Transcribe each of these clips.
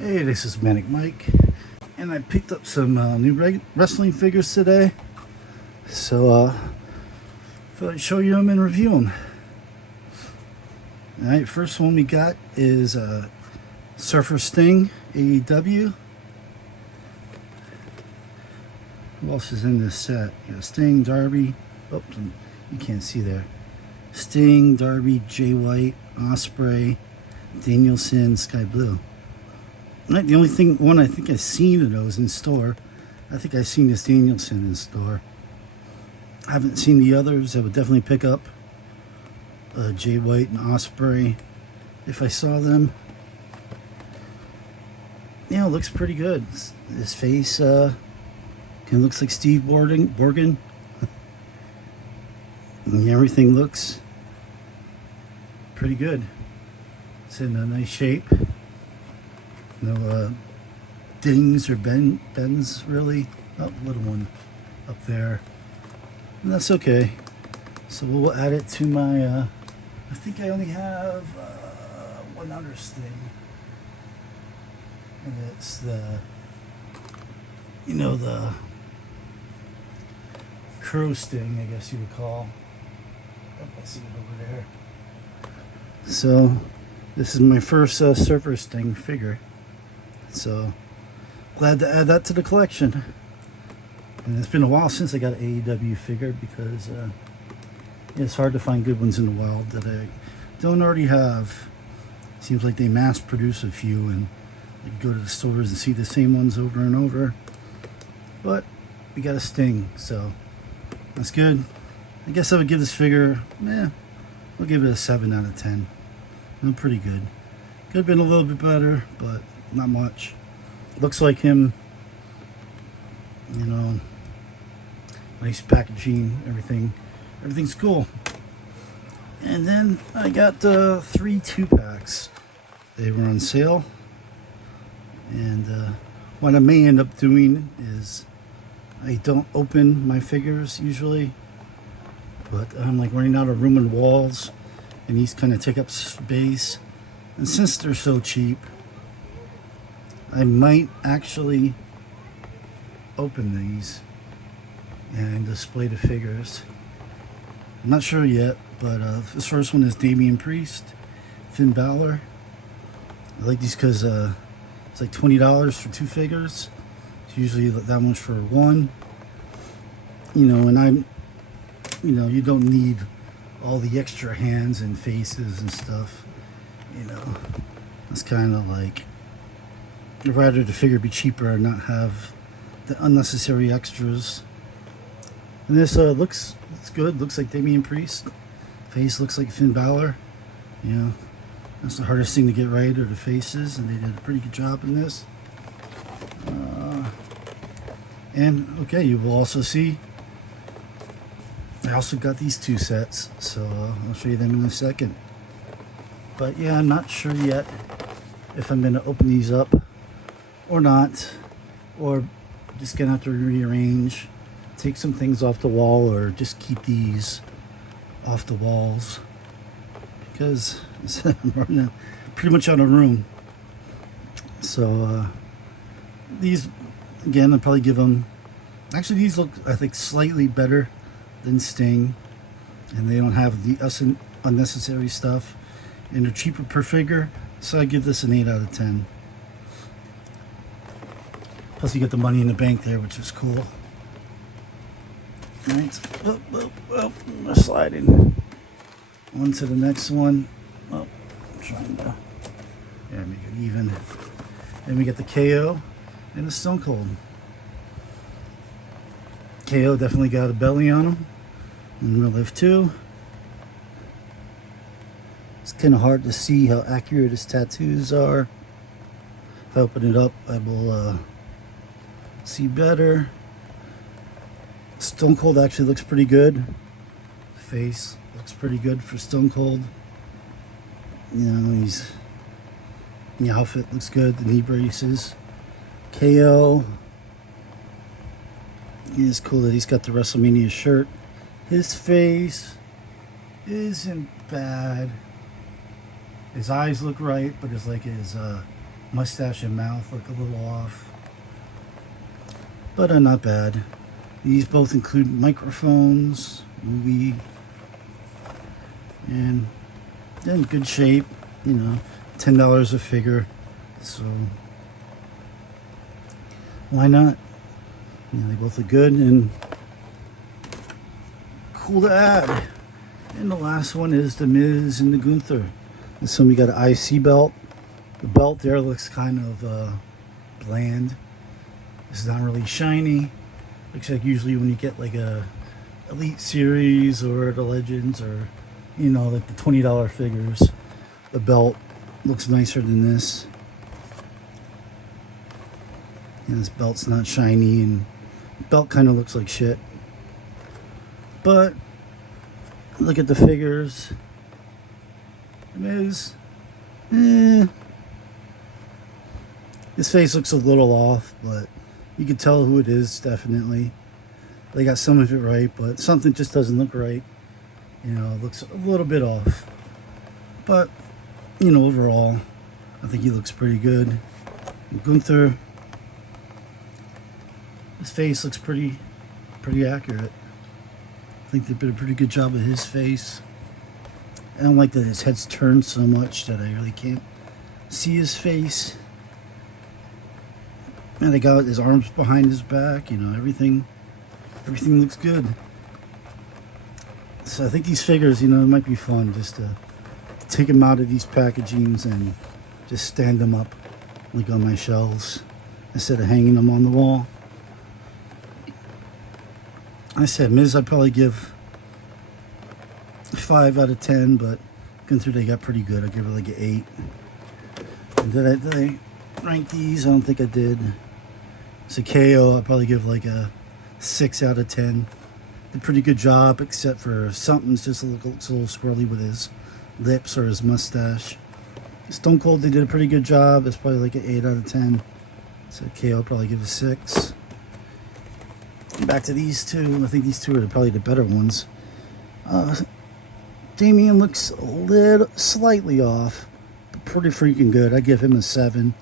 Hey, this is Manic Mike, and I picked up some new wrestling figures today, so thought I'd show you them and review them. Alright, first one we got is Surfer Sting, AEW. Who else is in this set? You got Sting, Darby, oops, you can't see there. Sting, Darby, Jay White, Ospreay, Danielson, Sky Blue. The only one I think I've seen of those in store, I think I've seen this Danielson in store. I haven't seen the others. I would definitely pick up Jay White and Ospreay if I saw them. Yeah, it looks pretty good. His face kind of looks like Steve Borgen. And everything looks pretty good. It's in a nice shape. No dings or bends really. Oh, little one up there. And that's okay. So we'll add it to my, I think I only have one other Sting. And it's the, the Crow Sting, I guess you would call. Oh, I see it over there. So this is my first Surfer Sting figure. So glad to add that to the collection. And it's been a while since I got an AEW figure because it's hard to find good ones in the wild that I don't already have. Seems like they mass produce a few and you go to the stores and see the same ones over and over. But we got a Sting, so that's good. I guess I would give this figure, I'll give it a 7 out of 10. Pretty good. Could have been a little bit better, but not much. Looks like him, nice packaging, everything's cool. And then I got 3 2-packs. They were on sale, and what I may end up doing is I don't open my figures usually, but I'm like running out of room and walls, and these kind of take up space, and since they're so cheap, I might actually open these and display the figures. I'm not sure yet, but this first one is Damien Priest, Finn Balor. I like these because it's like $20 for 2 figures. It's usually that much for one. And you don't need all the extra hands and faces and stuff. It's kind of like, I'd rather the figure be cheaper and not have the unnecessary extras. And this looks good. Looks like Damien Priest. Face looks like Finn Balor. That's the hardest thing to get right, are the faces, and they did a pretty good job in this. And okay, you will also see I also got these 2 sets, so I'll show you them in a second. But yeah, I'm not sure yet if I'm going to open these up or not, or just gonna have to rearrange, take some things off the wall, or just keep these off the walls because I'm running pretty much out of room. So these, again, I'll probably give them, actually these look, I think, slightly better than Sting, and they don't have the unnecessary stuff, and they're cheaper per figure, so I give this an 8 out of 10. Plus you get the money in the bank there, which is cool. Alright, we're sliding on to the next one. I'm trying to make it even. Then we get the KO and the Stone Cold. KO definitely got a belly on him in real life too. It's kind of hard to see how accurate his tattoos are. If I open it up, I will see better. Stone Cold actually looks pretty good. The face looks pretty good for Stone Cold. The outfit looks good. The knee braces. KO. It's cool that he's got the WrestleMania shirt. His face isn't bad. His eyes look right, but his mustache and mouth look a little off, but not bad. These both include microphones, and they're in good shape. You know, $10 a figure, so why not? You know, they both look good and cool to add. And the last one is the Miz and the Gunther. This one we got an IC belt. The belt there looks kind of bland. It's not really shiny. Looks like usually when you get like a Elite Series or the Legends, or you know, like the $20 figures, the belt looks nicer than this. And this belt's not shiny, and the belt kind of looks like shit. But look at the figures. Miz, his face looks a little off, but you can tell who it is, definitely. They got some of it right, but something just doesn't look right. You know, it looks a little bit off. But, you know, overall, I think he looks pretty good. And Gunther, his face looks pretty accurate. I think they did a pretty good job of his face. I don't like that his head's turned so much that I really can't see his face. And they got his arms behind his back, you know, everything looks good. So I think these figures, you know, it might be fun just to take them out of these packagings and just stand them up like on my shelves instead of hanging them on the wall. I said Miz I'd probably give 5 out of 10, but Gunther they got pretty good. I'd give it like an 8. And did I rank these? I don't think I did. So KO I'd probably give like a 6 out of 10. Did a pretty good job, except for something's just looks a little squirrely with his lips or his mustache. Stone Cold they did a pretty good job. It's probably like an 8 out of 10. So KO I'd probably give a 6. Back to these two. I think these two are probably the better ones. Damien looks a little slightly off, but pretty freaking good. I give him a 7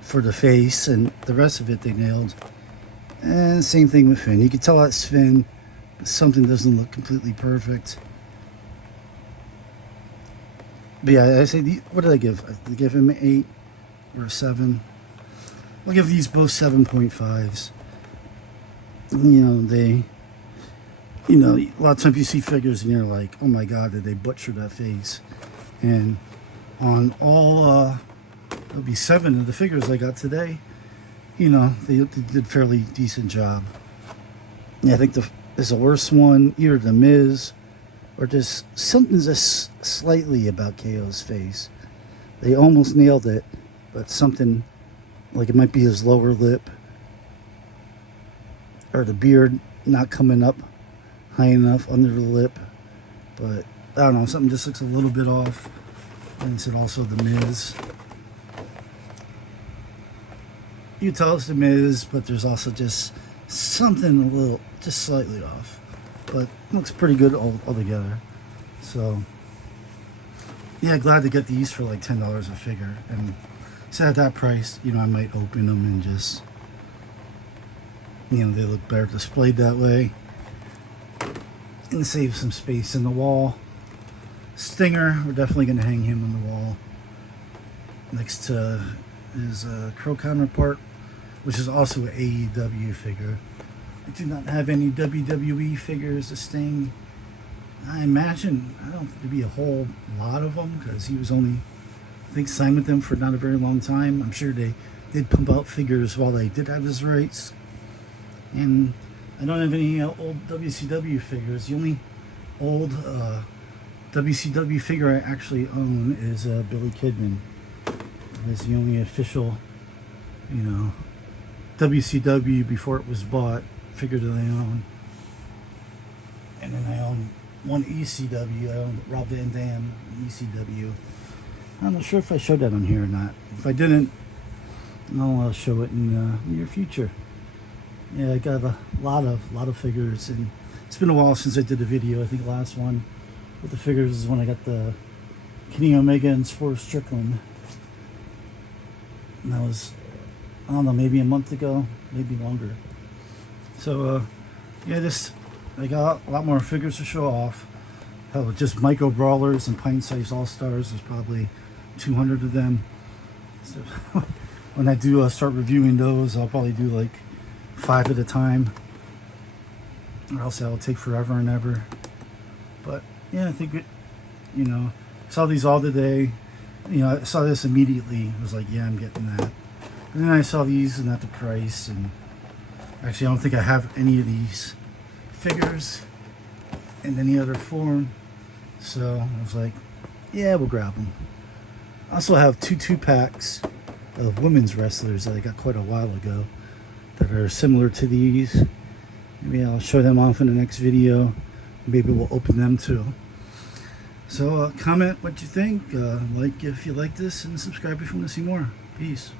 for the face, and the rest of it they nailed. And same thing with Finn. You can tell that's Finn, but something doesn't look completely perfect. But yeah, I say, what did I give? I give him an 8 or a 7. I'll give these both 7.5s. You know, a lot of times you see figures and you're like, oh my god, did they butcher that face? And on all, there'll be 7 of the figures I got today, you know, they did a fairly decent job. Yeah, I think the worst one, either the Miz or just something just slightly about KO's face. They almost nailed it, but something, like it might be his lower lip, or the beard not coming up high enough under the lip. But I don't know, something just looks a little bit off. And it's also the Miz. You can tell it's the Miz, but there's also just something a little, just slightly off. But it looks pretty good altogether. So yeah, glad to get these for like $10 a figure. And so at that price, you know, I might open them and just, you know, they look better displayed that way and save some space in the wall. Stinger, we're definitely going to hang him on the wall next to his Crow counterpart, which is also an AEW figure. I do not have any WWE figures of Sting. I imagine, I don't think there'd be a whole lot of them, because he was only, I think, signed with them for not a very long time. I'm sure they did pump out figures while they did have his rights. And I don't have any old WCW figures. The only old WCW figure I actually own is Billy Kidman. It's the only official, you know, WCW before it was bought figure that I own. And then I own one ECW. I own Rob Van Dam ECW. I'm not sure if I showed that on here or not. If I didn't, I'll show it in the near future. Yeah, I got a lot of figures, and it's been a while since I did a video. I think the last one with the figures is when I got the Kenny Omega and Swerve Strickland. And that was, I don't know, maybe a month ago, maybe longer. So yeah, I got a lot more figures to show off. Hell, just micro brawlers and pint size all stars. There's probably 200 of them. So when I do start reviewing those, I'll probably do like 5 at a time, or else that'll take forever and ever. But yeah, I think you know, saw these all today. You know, I saw this immediately. I was like, yeah, I'm getting that. And then I saw these and at the price, and actually I don't think I have any of these figures in any other form. So I was like, yeah, we'll grab them. I also have 2 packs of women's wrestlers that I got quite a while ago that are similar to these. Maybe I'll show them off in the next video. Maybe we'll open them too. So comment what you think, like if you like this, and subscribe if you want to see more. Peace.